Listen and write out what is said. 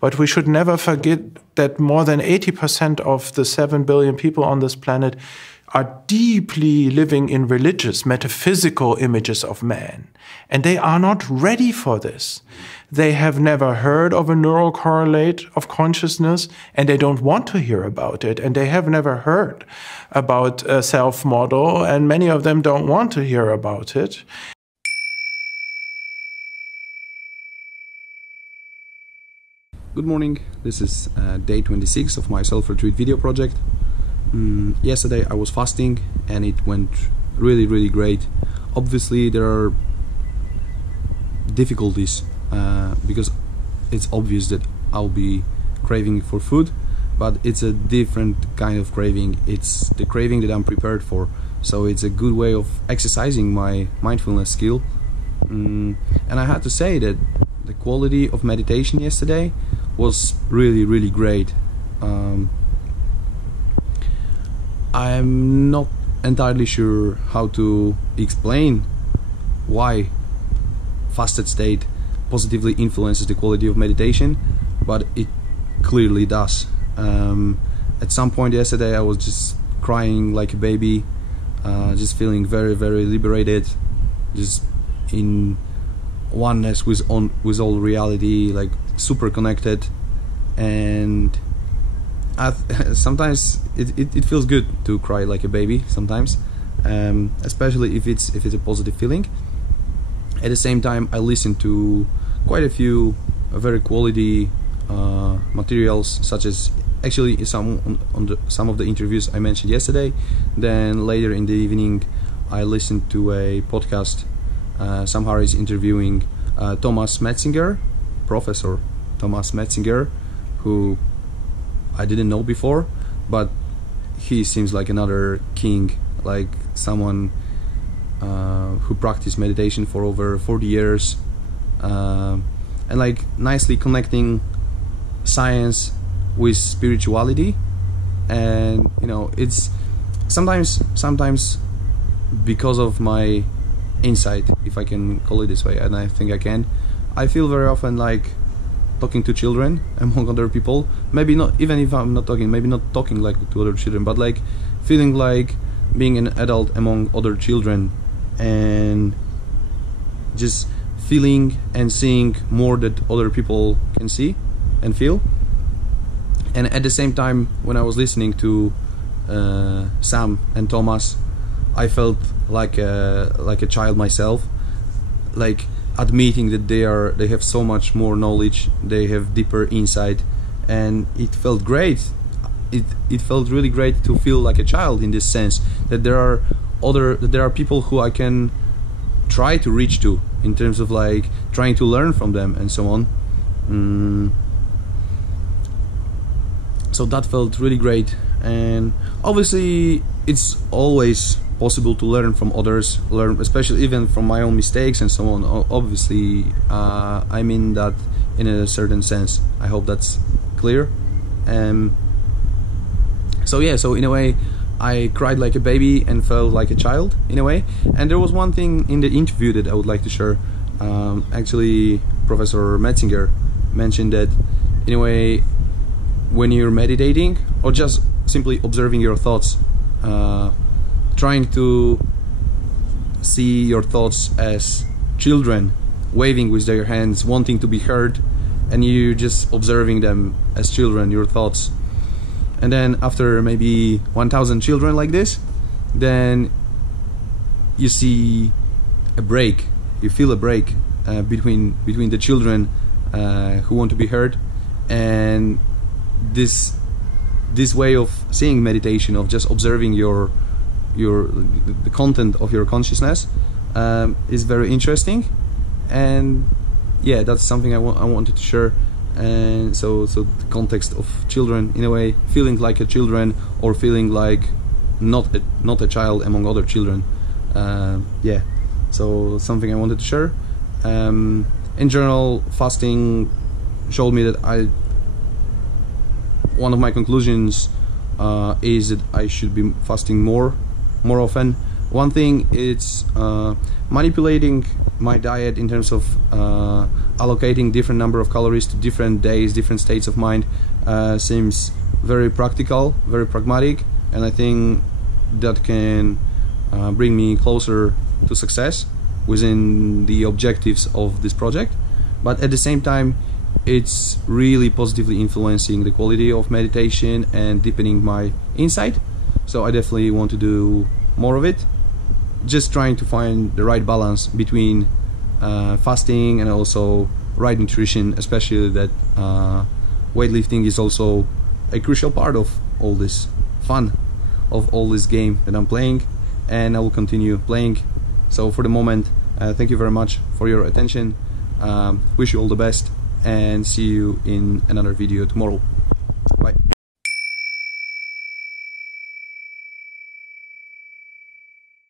But we should never forget that more than 80% of the 7 billion people on this planet are deeply living in religious, metaphysical images of man. And they are not ready for this. They have never heard of a neural correlate of consciousness, and they don't want to hear about it. And they have never heard about a self-model, and many of them don't want to hear about it. Good morning, this is day 26 of my self-retreat video project. Yesterday I was fasting and it went really great. Obviously there are difficulties because it's obvious that I'll be craving for food, but it's a different kind of craving. It's the craving that I'm prepared for, so it's a good way of exercising my mindfulness skill. And I had to say that the quality of meditation yesterday was really great. I'm not entirely sure how to explain why fasted state positively influences the quality of meditation, but it clearly does. At some point yesterday I was just crying like a baby, just feeling very liberated, just in oneness with all reality, like super connected. And sometimes it feels good to cry like a baby sometimes, especially if it's a positive feeling. At the same time, I listened to quite a few very quality materials, such as actually some of the interviews I mentioned yesterday. Then later in the evening I listened to a podcast. Sam Harris interviewing Thomas Metzinger, Professor Thomas Metzinger, who I didn't know before, but he seems like another king, like someone who practiced meditation for over 40 years, and like nicely connecting science with spirituality. And you know, it's sometimes because of my insight, if I can call it this way, and I think I can, I feel very often like talking to children among other people. Maybe not, even if I'm not talking, maybe not talking like to other children, but like feeling like being an adult among other children, and just feeling and seeing more that other people can see and feel. And at the same time, when I was listening to Sam and Thomas, I felt like a child myself, like admitting that they have so much more knowledge, they have deeper insight, and it felt great. It felt really great to feel like a child in this sense, that there are people who I can try to reach to in terms of like trying to learn from them and so on. So that felt really great. And obviously it's always possible to learn from others, especially even from my own mistakes and so on. Obviously I mean that in a certain sense. I hope that's clear. So yeah, so in a way I cried like a baby and felt like a child in a way. And there was one thing in the interview that I would like to share. Actually Professor Metzinger mentioned that in a way, when you're meditating or just simply observing your thoughts, trying to see your thoughts as children waving with their hands, wanting to be heard, and you just observing them as children, your thoughts. And then after maybe 1,000 children like this, then you see a break, you feel a break between the children who want to be heard, and this way of seeing meditation, of just observing the content of your consciousness, is very interesting. And yeah, that's something I wanted to share. And so the context of children, in a way, feeling like a children, or feeling like not a child among other children. Yeah, so something I wanted to share. In general, fasting showed me that one of my conclusions is that I should be fasting more often. One thing, it's manipulating my diet in terms of allocating different number of calories to different days, different states of mind seems very practical, very pragmatic, and I think that can bring me closer to success within the objectives of this project. But at the same time, it's really positively influencing the quality of meditation and deepening my insight. So I definitely want to do more of it, just trying to find the right balance between fasting and also right nutrition, especially that weightlifting is also a crucial part of all this fun, of all this game that I'm playing, and I will continue playing. So for the moment, thank you very much for your attention. Wish you all the best, and see you in another video tomorrow. Bye.